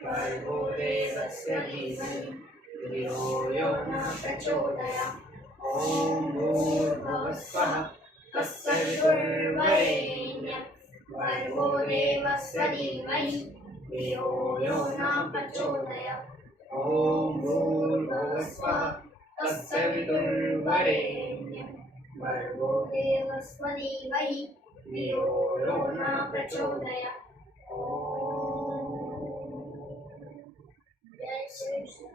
भर्गो देवस्य धीमहि धियो यो न प्रचोदयात्। ॐ भूर्भुवस्सुवः तत्सवितुर्वरेण्यं भर्गो देवस्य धीमहि धियो यो न प्रचोदयात्। ॐ भूर्भुवस्सुवः तत्सवितुर्वरेण्यं भर्गो देवस्य धीमहि धियो यो न प्रचोदयात्। जय श्री कृष्ण।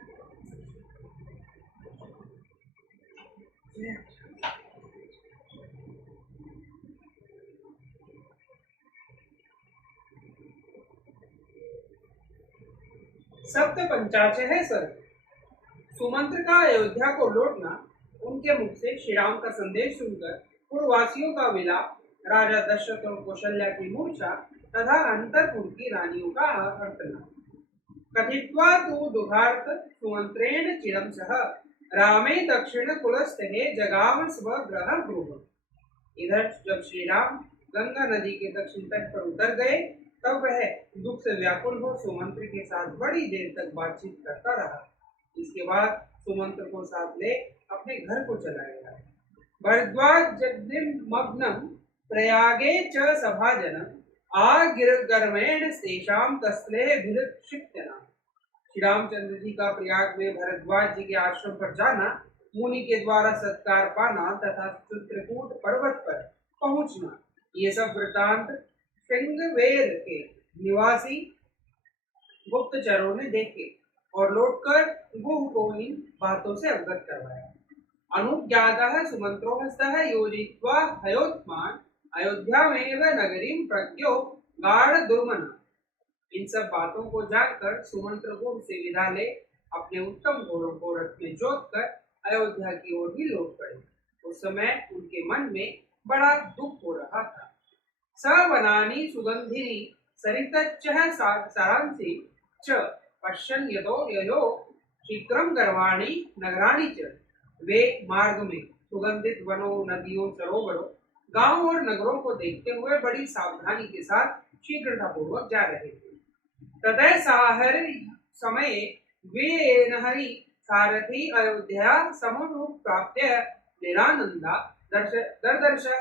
सप्त पंचाशे है सर। सुमंत्र का अयोध्या को लौटना, उनके मुख से श्री राम का संदेश सुनकर पूर्ववासियों का विलाप, राजा दशरथ और कौशल्या की मूर्छा तथा अंतरपुर की रानियों का अर्तना। कथित्वा तु दुघार्थ सुमंत्रेण चिरम सह रामे दक्षिण कुलस्थे जगाम स्वग्रह गृह। इधर जब श्री राम गंगा नदी के दक्षिण तट पर उतर गए, तब वह दुख से व्याकुल हो सुमंत्र के साथ बड़ी देर तक बातचीत करता रहा। इसके बाद सुमंत्र को साथ ले अपने घर को चला गया। भरद्वाज जगदिमग्नं प्रयागे च सभाजनम् आगिरगर्वेण तेषां तस्लेभिरक्षिप्तना। श्री रामचंद्र जी का प्रयाग में भरद्वाज जी के आश्रम पर जाना, मुनि के द्वारा सत्कार पाना तथा चित्रकूट पर्वत पर पहुंचना, ये सब वृतांत श्रृंगवेर के निवासी गुप्तचरों ने देखे और लौटकर गुह को इन बातों से अवगत करवाया। अनुज्ञातः सुमंत्रो हस्तः योजित्वा हयोत्मान् अयोध्यामेव नगरीं प्रज्ञो गाढ़ दुर्मना। इन सब बातों को जानकर सुमंत्र गुह से विदा ले अपने उत्तम घोड़ों को रथ में जोतकर अयोध्या की ओर ही लौट पड़े। उस समय उनके मन में बड़ा दुख हो रहा था। सवनानि सुगंधिनी सरितच्चः सारांसि च पश्यन् यतो ययो शीघ्रं गर्वाणि नगराणि च। वे मार्ग में सुगंधित वनों, नदियों, सरोवरों, गांवों और नगरों को देखते हुए बड़ी सावधानी के साथ शीघ्रतापूर्वक जा रहे थे। ततः साहर समय वे नहरि सारथी अयोध्या समुप्राप्य निरानंदा दर्दर्शः।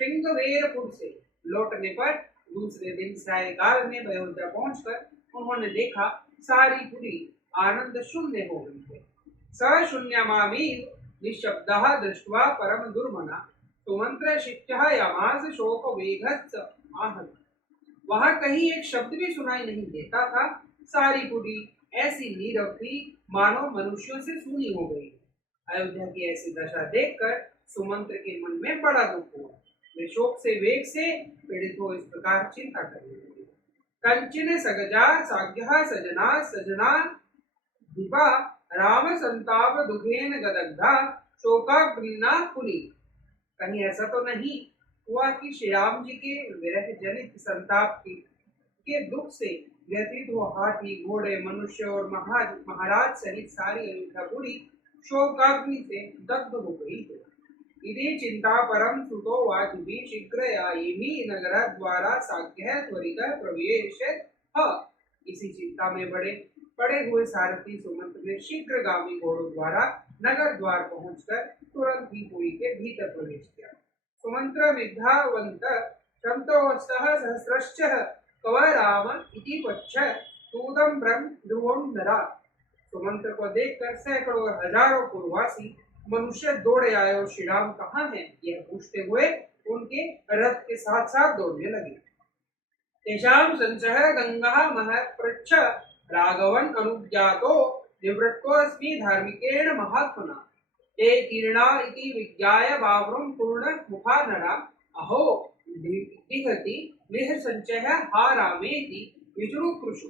श्रृंगवेरपुर से लौटने पर दूसरे दिन सायकाल में अयोध्या पहुंचकर उन्होंने देखा सारी पुरी आनंद शून्य हो गई है। सशून्यमावीर निःशब्दः दृष्ट्वा परम दुर्मना सुमंत्र शिक्षः यमास शोक वेगस्य आहत। वहां कहीं एक शब्द भी सुनाई नहीं देता था। सारी पुरी ऐसी नीरव थी मानो मनुष्यों से सूनी हो गई। अयोध्या की ऐसी दशा देखकर सुमंत्र के मन में बड़ा दुख हुआ। वे शोक से वेग से पीड़ित हो इस प्रकार चिंता करने लगे। कंचन सगजा साग्यः सजना सजना दीपा राम संताप दुखेन गदग्धा शोकाग्निना पुनी। कहीं ऐसा तो नहीं हुआ कि श्री राम जी के विरह जनित संताप के दुख से व्यतीत हो हाथी, घोड़े, मनुष्य और महाराज सहित सारी अयोध्यापुरी शोकाग्नि से दग्ध हो गई है। इति चिंता परम सुतो वाचुभि शीघ्रयायिमि नगर द्वारा साग्यः त्वरितः प्रवेशयत्। इसी चिंता में पड़े हुए सारथी सुमंत्र ने शीघ्रगामी घोड़ों द्वारा नगर द्वार पहुंचकर तुरंत ही पुरी के भीतर प्रवेश किया। सुमंत्र विद्यावंत शमतोस्तः सहस्रश्च कवराम इति वच्छ तूदं ब्रह्म ध्रुवं धरा। सुमंत्र को देखकर सैकड़ों और हजारों पूर्ववासी मनुष्य दौड़े आए और श्री राम कहाँ हैं यह पूछते हुए उनके रथ के साथ साथ दौड़ने लगे। तेषां संशयः गंगा महपृच्छ राघवन अनुज्ञातो निवृत्तोऽस्मि धार्मिकेण महात्मना। ते तीर्णा इति विज्ञाय बावृं पूर्ण मुखा नरा अहो दिहति निह संचय हा रामेति विजुरुकृषु।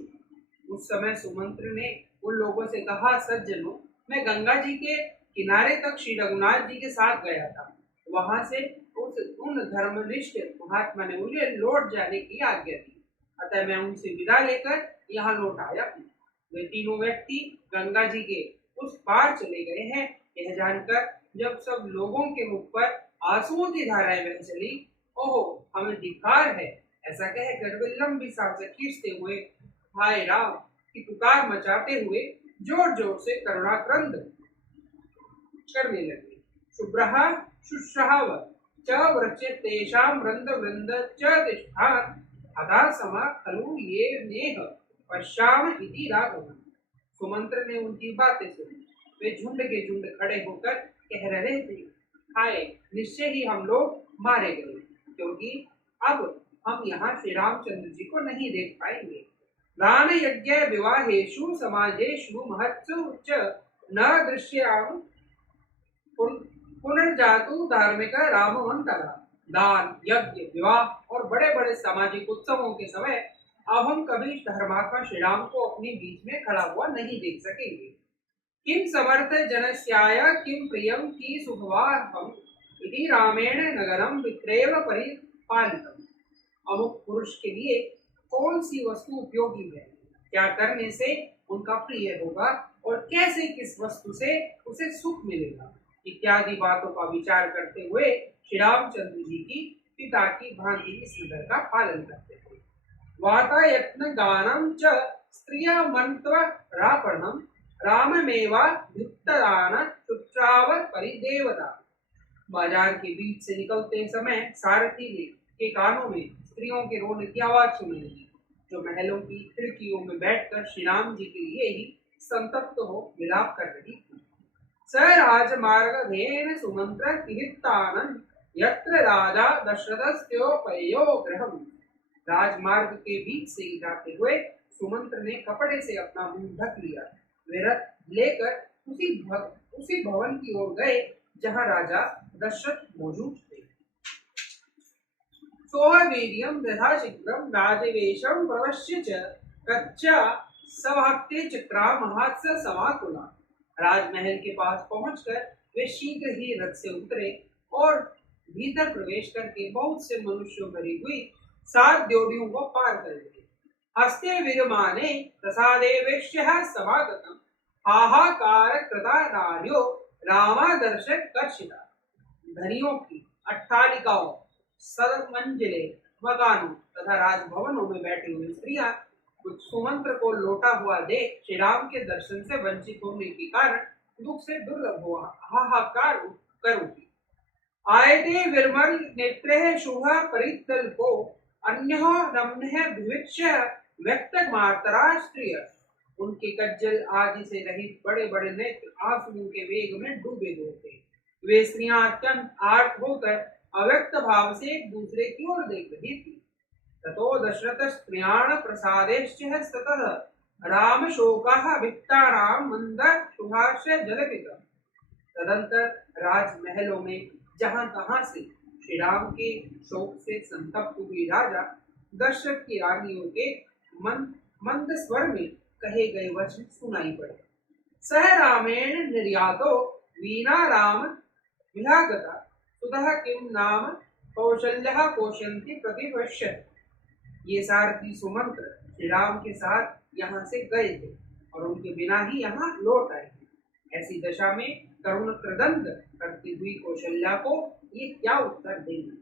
उस समय सुमंत्र ने उन लोगों से कहा, सज्जनों, मैं गंगा जी के किनारे तक श्री रघुनाथ जी के साथ गया था। वहां से उन धर्मनिष्ठ महात्मा ने मुझे लौट जाने की आज्ञा दी, अतः मैं उनसे विदा लेकर यहाँ लौट आया हूँ। वे तीनों व्यक्ति गंगा जी के उस पार चले गए हैं। यह जानकर जब सब लोगों के मुख पर आंसुओं की धाराएं बह चली, ओहो हमें धिक्कार है, ऐसा कहकर वे लंबी सांसें खींचते हुए हाय राम की पुकार मचाते हुए जोर जोर से करुणाक्रंद करने लगे। शुभ्रः शुश्रहव च व्रचे तेषां वृंद वृंद च तिष्ठात् अदा समा खलु ये नेह पश्याम इति राघव। सुमंत्र ने उनकी बातें सुनी। वे झुंड के झुंड खड़े होकर कह रहे थे, हाय निश्चय ही हम लोग मारे गए, क्योंकि अब हम यहाँ श्री रामचंद्र जी को नहीं देख पाएंगे। दान यज्ञ विवाहेषु समाजेषु महत्सु च न दृश्याम पुनर्जातु धार्मिक रामवंतरा। दान यज्ञ विवाह और बड़े बड़े सामाजिक उत्सवों के समय अब हम कभी धर्मात्मा श्री राम को अपने बीच में खड़ा हुआ नहीं देख सकेंगे। किम समर्थ जनस्याय किम प्रियम की सुभवाहम इति रामेण नगरम विक्रेव परिपालितम। अमुक पुरुष के लिए कौन सी वस्तु उपयोगी है, क्या करने से उनका प्रिय होगा और कैसे किस वस्तु से उसे सुख मिलेगा, इत्यादि बातों का विचार करते हुए श्री रामचंद्र जी की पिता की भांति इस नगर का पालन करते थे। वातायत्न गानम च स्त्रिया मंत्र रापणम राममेवा युक्तदान शुत्राव परिदेवता। बाजार के बीच से निकलते समय सारथी ने के कानों में स्त्रियों के रोने की आवाज सुनाई दी, जो महलों की खिड़कियों में बैठकर श्री राम जी के लिए ही संतप्त हो विलाप कर रही थी। स राजमार्गेण सुमंत्र किहितानन यत्र राजा दशरथस्योपयो गृहम्। राजमार्ग के बीच से जाते हुए सुमंत्र ने कपड़े से अपना मुंह ढक लिया। वे रथ लेकर उसी भवन की ओर गए जहां राजा दशरथ मौजूद थे। सोऽवीर्यं दधाशीघ्रं राजवेशं प्रवश्य च कच्चा सभक्ते चक्रामहात्स समाकुला। राजमहल के पास पहुंचकर वे शीघ्र ही रथ से उतरे और भीतर प्रवेश करके बहुत से मनुष्यों भरी हुई 7 ड्योढ़ियों को पार कर लिए। हस्ते विरमाने प्रसादे वेश्यः समागतम् हाहाकार कृता नार्यो रामादर्शक कर्षिता। धनियों की अट्टालिकाओं, सरमंजिले मकानों तथा राजभवनों में बैठी हुई स्त्रियां सुमंत्र को लौटा हुआ देख श्री राम के दर्शन से वंचित होने के कारण दुख से दुर्लभ हुआ हाहाकार कर उठी। आयते विरमल नेत्रे शुभ परितल्पो अन्यो रम्य विविक्ष्य व्यक्त मातरा स्त्रिय। उनके कज्जल आदि से रहित बड़े बड़े नेत्र आंसुओं के वेग में डूबे हुए थे। वे स्त्रियां अत्यंत आर्त होकर अव्यक्त भाव से एक दूसरे की ओर देख रही थी। ततो दशरथ स्त्रियाण प्रसादेश्च ततः राम शोकः वित्तानां मंद शुभार्ष जलपित। तदंतर राजमहलों में जहां तहां से श्री राम के शोक से संतप्त हुई राजा दशरथ की रानियों के मंद स्वर में कहे गए वचन सुनाई पड़े। सह रामेण निर्यातो वीणा राम विहागता सुतः किम नाम कौशल्यः कोशंति प्रतिपश्यत्। ये सारथी सुमंत्र श्री राम के साथ यहाँ से गए थे और उनके बिना ही यहाँ लौट आए थे। ऐसी दशा में करुण क्रदंत करती हुई कौशल्या को ये क्या उत्तर देंगे।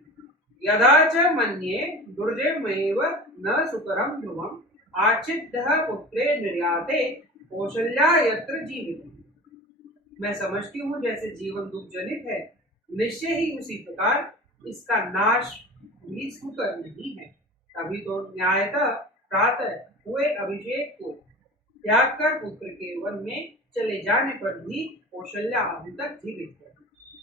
यदा च मन्ये दुर्जयमेव न सुकरम ध्रुवम आच्छिद्यः पुत्रे निर्याते कौशल्या यत्र जीवित। मैं समझती हूँ जैसे जीवन दुख जनित है, निश्चय ही उसी प्रकार इसका नाश भी सुकर नहीं है। तभी तो न्यायतः प्रातः हुए अभिषेक को त्याग कर पुत्र के वन में चले जाने पर भी कौशल्या अभी तक जीवित है।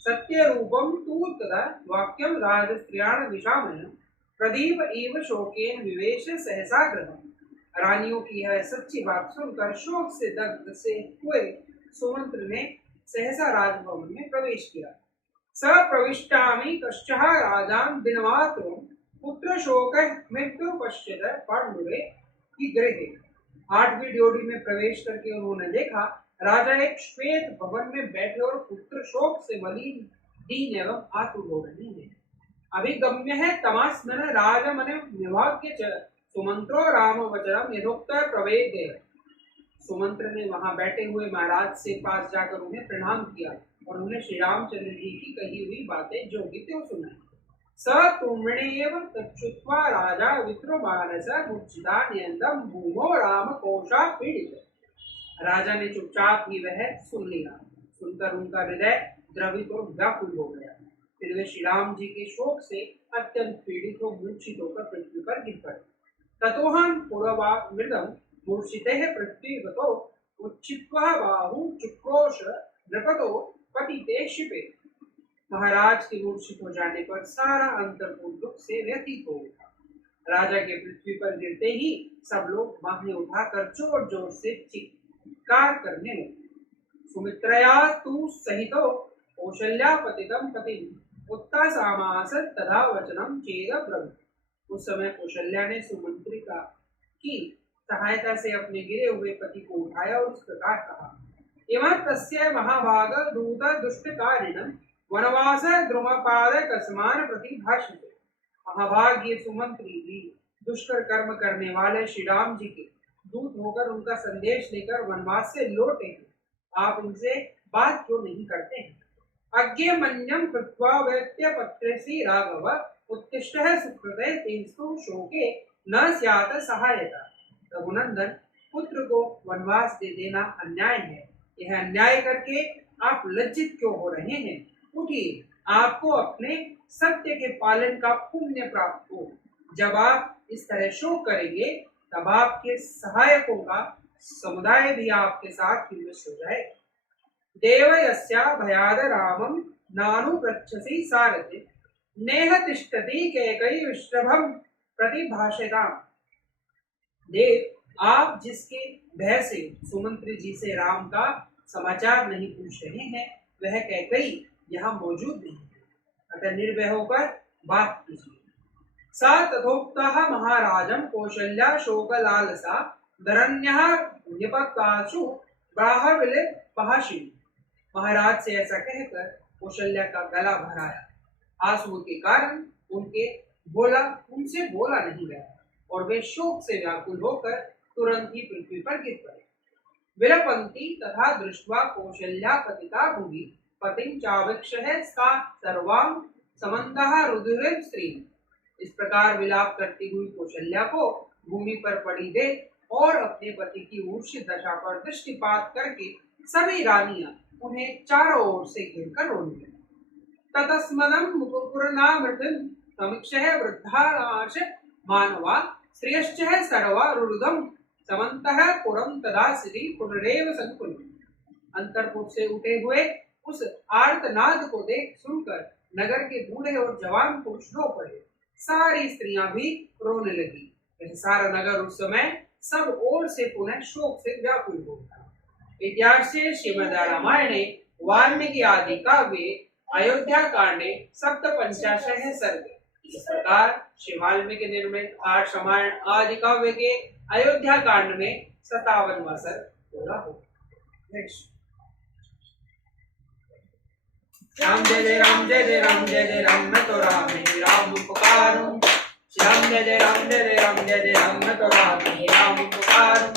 सत्य रूपम तू तदा वाक्यम राजस्त्रियाण विषामयम् प्रदीप एव शोकेन विवेश सहसा गृहम्। रानियों की यह सच्ची बात सुनकर शोक से दग्ध से हुए सुमंत्र ने सहसा राजभवन में प्रवेश किया। स प्रविष्टामि कश्चः राजान दिनमात्रं पुत्र शोक मृत्यु पश्चित पांडुरे की गृहे। 8वीं ड्योढ़ी में प्रवेश करके उन्होंने देखा राजा एक श्वेत भवन में बैठे और पुत्र शोक से मलिन दीन एवं आतुर हो रहे हैं। अभिगम्य है तमास्मन राजमन विभाग्य च सुमंत्रो राम वचनम यथोक्त प्रवेदे। सुमंत्र ने वहां बैठे हुए महाराज से पास जाकर उन्हें प्रणाम किया और उन्हें श्री रामचंद्र जी की कही हुई बातें जो की त्यों सुनाई। स तुम्रणेव तच्छ्रुत्वा राजा विक्रमानस मूर्छिता नियंतम भूमो राम कोशा पीड़ित। राजा ने चुपचाप ही वह सुन लिया। सुनकर उनका हृदय द्रवित और व्याकुल हो गया। फिर वे श्री राम जी के शोक से अत्यंत पीड़ित और मूर्छित होकर पृथ्वी पर गिर पड़े। ततोहम पूर्वा मृदम मूर्छिते पृथ्वीगतो उच्छित्वा बाहु चुक्रोश नृपतो पतिते शिपे। महाराज के मूर्छित हो जाने पर सारा अंतरपुर दुख से व्यतीत हो उठा। राजा के पृथ्वी पर गिरते ही सब लोग बाहें उठाकर जोर जोर से चित्कार करने लगे। सुमित्रया तु सहितो कौशल्या पतितम पति उत्तासामास तथा वचनम चेद ब्रह्म। उस समय कौशल्या ने सुमंत्रिका की सहायता से अपने गिरे हुए पति को उठाया और इस प्रकार कहा। इमं तस्य महाभाग दूत दुष्टकारिणं वनवास द्रुमपाद कसमान प्रतिभाषिते। महाभाग्य सुमंत्री भी दुष्कर कर्म करने वाले श्री राम जी के दूत होकर उनका संदेश लेकर वनवास से लौटे हैं। आप इनसे बात क्यों नहीं करते हैं? अज्ञेमन्यं कृत्वा वैत्य पत्रेसि राघव उत्तिष्ठः सुकृते तेस्तु शोके न स्यात् सहायता। रघुनंदन, पुत्र को वनवास दे देना अन्याय है। यह अन्याय करके आप लज्जित क्यों हो रहे हैं? उठिए, आपको अपने सत्य के पालन का पुण्य प्राप्त हो। जब आप इस तरह शोक करेंगे तब आपके सहायकों का समुदाय भी आपके साथ विवश हो जाए। देवयस्या भयाद रामं नानु पृच्छसि सारथे नेह तिष्ठति कैकेयी विश्रभम प्रतिभाषिताम्। देव, आप जिसके भय से सुमंत्री जी से राम का समाचार नहीं पूछ रहे हैं वह कैकेयी यहाँ मौजूद नहीं है, अतः निर्भय होकर बात कीजिए। सा तथोक्तः महाराजं कौशल्या शोकलालसा धरण्यः निपत्तासु बाहुबले भाषिणी। महाराज से ऐसा कहकर कौशल्या का गला भराया। आंसुओं के कारण उनसे बोला नहीं गया और वे शोक से व्याकुल होकर तुरंत ही पृथ्वी पर गिर पड़े। विलपन्ति तथा दृष्ट्वा कौशल्या पतिता भूमि पतिं चावीक्ष्य सा सर्वां समन्तः रुधिरे स्त्रीं। इस प्रकार विलाप करती हुई कौशल्या को भूमि पर पड़ी देख और अपने पति की मूर्छित दशा पर दृष्टिपात करके सभी रानियां उन्हें चारों ओर से घेरकर रोने लगी। ततस्मदं मुकुरनामृतिं समीक्ष्य वृद्धानाश मानवा श्रेयश्च सर्वा रुरुदं समन्तः पुरं तदा श्री पुनरेव संकुलं। अंतरपुर से उठे हुए उस आर्तनाद को देख सुनकर नगर के बूढ़े और जवान पुरुष रो पड़े। सारी स्त्रियां भी रोने लगी। यह सारा नगर उस समय सब ओर से पुनः शोक से व्याकुल हो गया। इतिहासे श्रीमद् रामायणे वाल्मीकि आदि काव्ये अयोध्या कांडे सप्तपंचाशः सर्ग। इस प्रकार श्री वाल्मीकि निर्मित आर्ष रामायण आदि काव्य के अयोध्या कांड में 57वां सर्ग पूरा हो। राम जय जय राम जय जय राम जय जय राम मैं तो राम ही राम पुकारूं। श्याम जय जय राम जय जय राम जय जय राम मैं तो राम ही राम पुकारूं।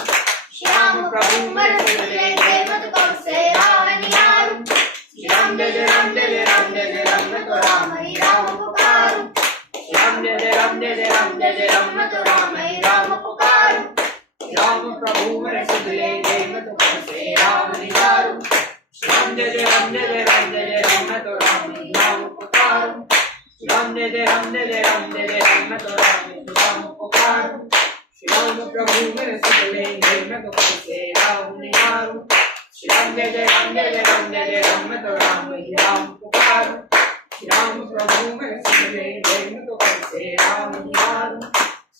श्याम प्रभु मन सुने देव तुम से रावणियारूं। श्याम जय जय राम जय जय राम जय जय राम मैं तो राम ही राम पुकारूं। श्याम जय जय राम जय जय राम जय जय राम मैं तो राम ही राम पुकारूं। श्याम प्रभु मन सुने देव तुम से रावणियारूं। श्याम जय जय राम जय जय राम जय जय राम मैं तो राम ही राम पुकारूं। श्याम जय जय राम जय जय राम जय जय राम मैं तो राम ही राम पुकारूं। श्याम प्रभु मेरे सुन ले मैं तो कैसे राम निहारूं। श्याम जय जय राम जय जय राम जय जय राम मैं तो राम ही राम पुकारूं। श्याम प्रभु मेरे सुन ले मैं तो कैसे राम निहारूं।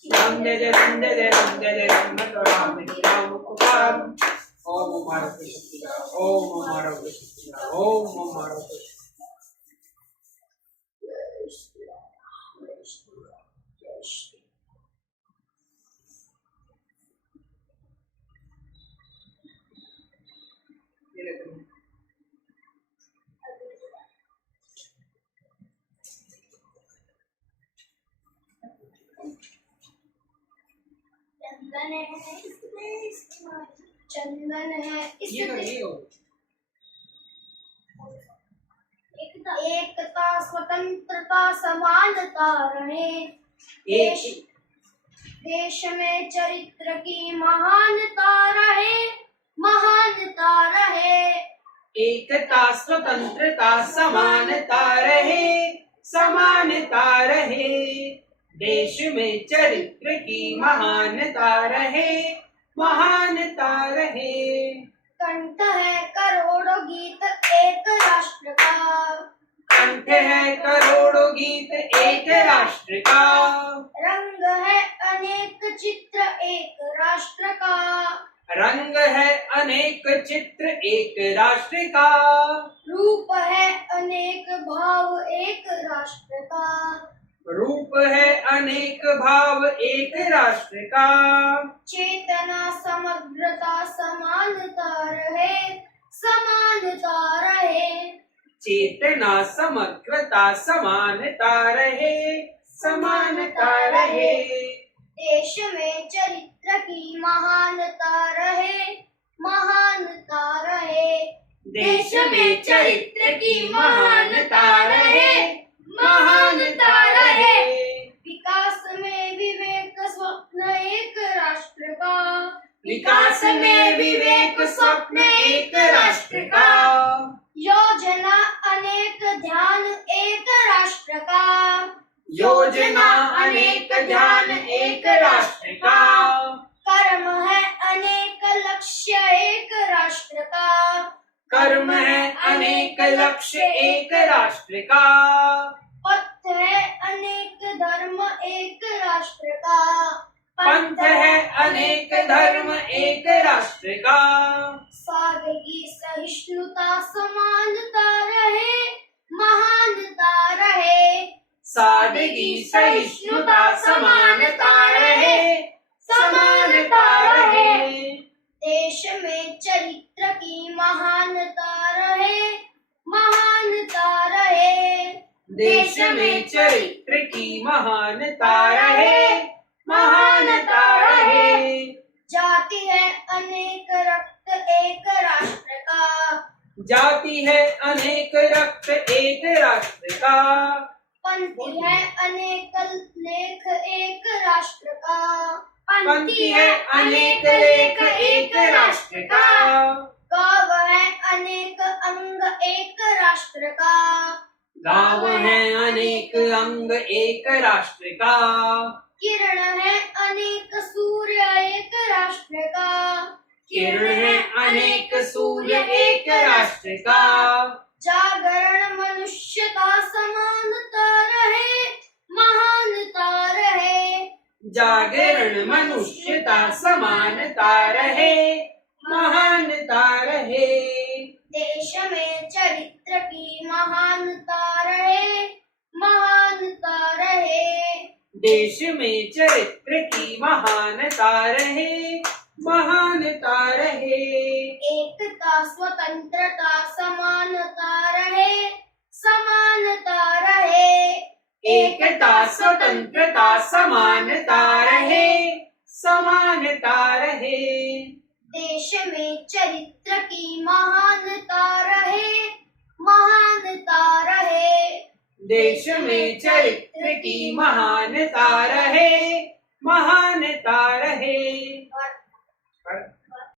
श्याम जय जय राम जय जय राम जय जय राम मैं तो राम ही राम पुकारूं। ओम हमारा शक्ति ओम हमारा शक्ति ओम हमारा चंदन है ये तो नहीं हो। एक एकता स्वतंत्रता समानता रहे। देश देश में चरित्र की महानता रहे, महानता रहे। एकता स्वतंत्रता समानता रहे, समानता रहे। देश में चरित्र की महानता रहे, महानता रहे। कंठ है करोड़ों गीत एक राष्ट्र का, कंठ है करोड़ों गीत एक राष्ट्र का। रंग है अनेक चित्र एक राष्ट्र का, रंग है अनेक चित्र एक राष्ट्र का। रूप है अनेक भाव एक राष्ट्र का, रूप है अनेक भाव एक राष्ट्र का। चेतना समग्रता समानता रहे, समानता रहे। चेतना समग्रता समानता रहे, समानता रहे। देश में चरित्र की महानता रहे, महानता रहे। देश में चरित्र की महानता रहे, महानता रहे। विकास में विवेक स्वप्न एक राष्ट्र का, विकास में विवेक स्वप्न एक राष्ट्र का। योजना अनेक ध्यान एक राष्ट्र का, योजना अनेक ध्यान एक राष्ट्र का। कर्म है अनेक लक्ष्य एक राष्ट्र का, कर्म है अनेक लक्ष्य एक राष्ट्र का। पथ है अनेक धर्म एक राष्ट्र का, पंथ है अनेक धर्म एक राष्ट्र का। सादगी सहिष्णुता समानता रहे, महानता रहे। सादगी सहिष्णुता समानता रहे, समानता रहे। देश में चरित्र की महानता रहे, महानता रहे। देश में चरित्र की महानता रहे, महानता रहे। जाति है अनेक रक्त एक राष्ट्र का, जाति है अनेक रक्त एक राष्ट्र का। पंथी है अनेक लेख एक राष्ट्र का, पंक्ति है अनेक लेख एक राष्ट्र का। गाँव है अनेक अंग एक राष्ट्र का, गाँव है अनेक अंग एक राष्ट्र का। किरण है अनेक सूर्य एक राष्ट्र का, किरण है अनेक सूर्य एक राष्ट्र का। जागरण मनुष्यता समानता रहे, महानता रहे। जागरण मनुष्यता समानता रहे, महानता रहे। देश में चरित्र की महानता रहे, महानता रहे। देश में चरित्र की महानता रहे, महानता रहे। एकता स्वतंत्रता समानता रहे, समानता रहे। एकता स्वतंत्रता समानता रहे, समानता रहे। देश में चरित्र की महानता रहे, महानता रहे। देश में चरित्र की महानता रहे, महानता रहे।